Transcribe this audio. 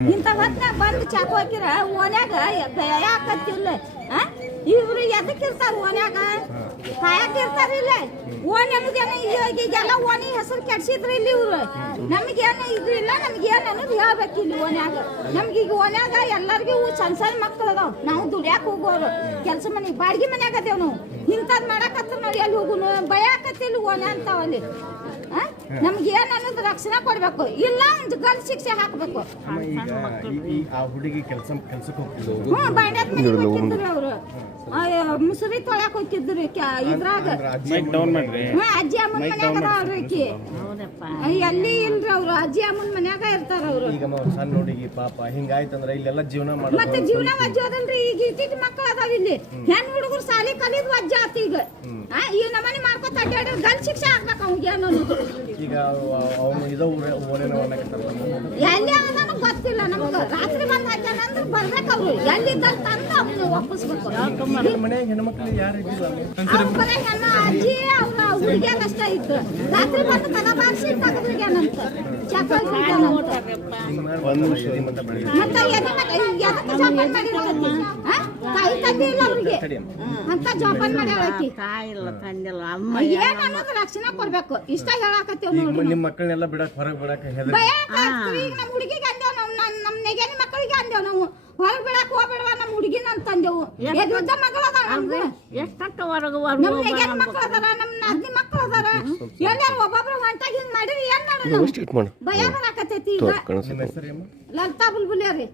ಇಂಥ ಹೊತ್ನಾಗ ಬಂದು ಚಾಕು ಹಾಕಿರ ಓನ್ಯಾಗ ಆ? ಇವ್ರು ಎದಕ್ ಇರ್ತಾರ ಓನ್ಯಾಗ ಕಾಯಕ್ ಇರ್ತಾರ ಇಲ್ಲ? ಓಣಿ ಅನ್ನೋದೇನ ಈಗೆಲ್ಲ ಓನಿ ಹೆಸರು ಕೆಡ್ಸಿದ್ರ ಇಲ್ಲಿ ಇವ್ರು. ನಮ್ಗೇನು ಇದು ಇಲ್ಲ, ನಮ್ಗೇನು ಅನ್ನೋದು ಹೇಳ್ಬೇಕು ಇಲ್ಲಿ ಓನ್ಯಾಗ ನಮ್ಗೆ ಈಗ ಓನ್ಯಾಗ ಎಲ್ಲರಿಗೂ ಸಣ್ಣ ಸಣ್ಣ ಮಕ್ಳು ಅದಾವ. ನಾವು ದುಡ್ಯಾಕ ಹೋಗೋರು. ಕೆಲಸ ಮನೆಗೆ ಬಾಡಿಗೆ ಮನ್ಯಾಗ ಅದೇವ್ ನಾವು. ಇಂಥದ್ ಮಾಡಕತ್ತ ನೋಡಿ ಎಲ್ಲಿ ಹೋಗುನು? ಭಯಾಕತ್ತಿಲ್ಲ ಓನೆ ಅಂತಾವಲ್ಲಿ ನಮ್ಗೆ ಏನ್ ಅನ್ನೋದು ರಕ್ಷಣೆ ಕೊಡ್ಬೇಕು. ಇಲ್ಲ ಒಂದು ಗಲ್ ಶಿಕ್ಷೆ ಹಾಕ್ಬೇಕು. ಹುಡುಗಿ ಕೆಲಸ ಹೋಗ್ತಿದ್ರು ಹೋಗ್ತಿದ್ಲು ಹ್ಞೂ ಬಾಂಡ್ಯಾದ ಮನೆಗೆ ಹೋಗಿದ್ರು ಅವರು ಮುಸುರಿ ತೊಳ್ಯಾಕ ಹೋಗಿದ್ರು ಕ್ಯಾ- ಇದ್ರಾಗ. ಮೈಕ್ ಡೌನ್ ಮಾಡ್ರಿ. ಹ್ಞೂ ಅಜ್ಜಿ ಅಮ್ಮನ ಮನ್ಯಾಗ ಅದಾವ್ರಿ ಆಕಿ ಎಲ್ಲಿ ಇಲ್ರಿ ಅವ್ರು ಅಜ್ಜಿ ಅಮ್ಮನ ಮನ್ಯಾಗ ಇರ್ತಾರ ಅವ್ರು. ಈಗ ಸಣ್ಣ ಹುಡುಗಿ ಪಾಪ ಹಿಂಗಾಯ್ತಂದ್ರ ಇಲ್ಲೆಲ್ಲ ಜೀವನ ಮಾಡೋದು ಮತ್ತೆ ಜೀವನ ಅಜ್ಜಿ ಅದನ್ರಿ ಈಗ ಇಟ್ಟಿದ್ ಮಕ್ಕಳು ಅದಾವ ಇಲ್ಲಿ. ಹೆಣ್ ಹುಡುಗರು ಸಾಲಿ ಕಲಿದ್ ಅಜ್ಜ ಆತ ಈಗ. ಆ, ಈ ನಮ್ಮನೆ ಮಾಡ್ಕೊತ ಅಡ್ಡಾಡಿ ಗಲ್ ಶಿಕ್ಷೆ ಹಾಕ್ಬೇಕು ಅವ್ನಿಗೆ ಅನ್ನೋದು. ಈಗ ಅವನು ಇದೋ ಊರ ಊರೇನೋ ಅನ್ನಕತ್ತಾರಲ್ಲ ಎಲ್ಲಿ ಅವನು ಗೊತ್ತಿಲ್ಲ ನಮಗ. ರಾತ್ರಿ ಬಂದ ಹಾಕ್ಯಾನ ಅಂದ್ರೆ ಬರ್ಬೇಕು ಅವ್ರು. ಎಲ್ಲಿದ್ದಲ್ಲಿ ತಂದು ಅವ್ನು ಒಪ್ಪಿಸ್ಬೇಕು. ನಿಮ್ಮ ಮನ್ಯಾಗ ಹೆಣ್ಮಕ್ಳು ಯಾರು ನನ್ನ ಅಜ್ಜಿ ಅವ್ರ ಹುಡುಗಿಯಾಗ ಅಷ್ಟ ಇತ್ತು. ರಾತ್ರಿ ಬಂದು ಕದ ಬಾರಿಸಿ ತೆಗೆದ್ರಿಗ್ಯಾನಂತ ಚಪ್ಪಲ್ ಹುಡ್ಗ್ಯಾನಂತ. ಒಂದು ಎದಿ ಮತ್ತೆ ಬೆಳಗ್ಗೆ ಮತ್ತೆ ಎದೆ ಮತ್ತೆ ಎದಕ್ಕೆ ಜೋಪಾನ ಮಾಡಿರೋದು? ತಾಯಿ ತಂದೆ ಇಲ್ಲ ಅವ್ರಿಗೆ. ಅಂತ ಜೋಪಾನ ಇಲ್ಲ ತಂದಿಲ್ಲ ಅಮ್ಮ ಏನ್ ಅನ್ನೋದು ರಕ್ಷಣೆ ಕೊಡ್ಬೇಕು. ಇಷ್ಟ ಹೇಳಾಕತ್ತೇವ್ ನೋಡ್ರಿ ನಿಮ್ಮ ಮಕ್ಕಳನ್ನೆಲ್ಲ ಬಿಡಕ್ ಹೊರಗೆ ಬಿಡಕ್ ಭಯ ನಮ್ಮ ಹುಡುಗಿಗೆ ಅಂದೇವ್ ನಾವು ನಮ್ ನಮ್ ನೆಗೆನಿ ಮಕ್ಕಳಿಗೆ ಅಂದೇವ್ ನಾವು. ಹೊರಗ್ ಬಿಡಕ್ ನಮ್ಮ ಅಂತಂದೇವು ಎದ್ದ ಮಗಳ ಅದಾಳ ನಮ್ದು? ಎಷ್ಟಂತ ಹೊರಗೆ ನಮ್ ನೆಗೆನಿ ಮಕ್ಕಳು ಅದಾರ? ನಮ್ ನಾದ್ನಿ ಮಕ್ಕಳು ಅದಾರ? ಎಲ್ಲಾರು ಒಬ್ಬೊಬ್ರು ಹೊಂಟಾಗಿ ಹಿಂಗ್ ಮಾಡಿರಿ ಏನ್ ಮಾಡೋದು? ಭಯ ಬರಾಕತ್ತೈತಿ ಈಗ. ನಿಮ್ಮ ಹೆಸರು ರೀ ಲಲಿತಾ ಬುಲ್ಬುಲಿಯರಿ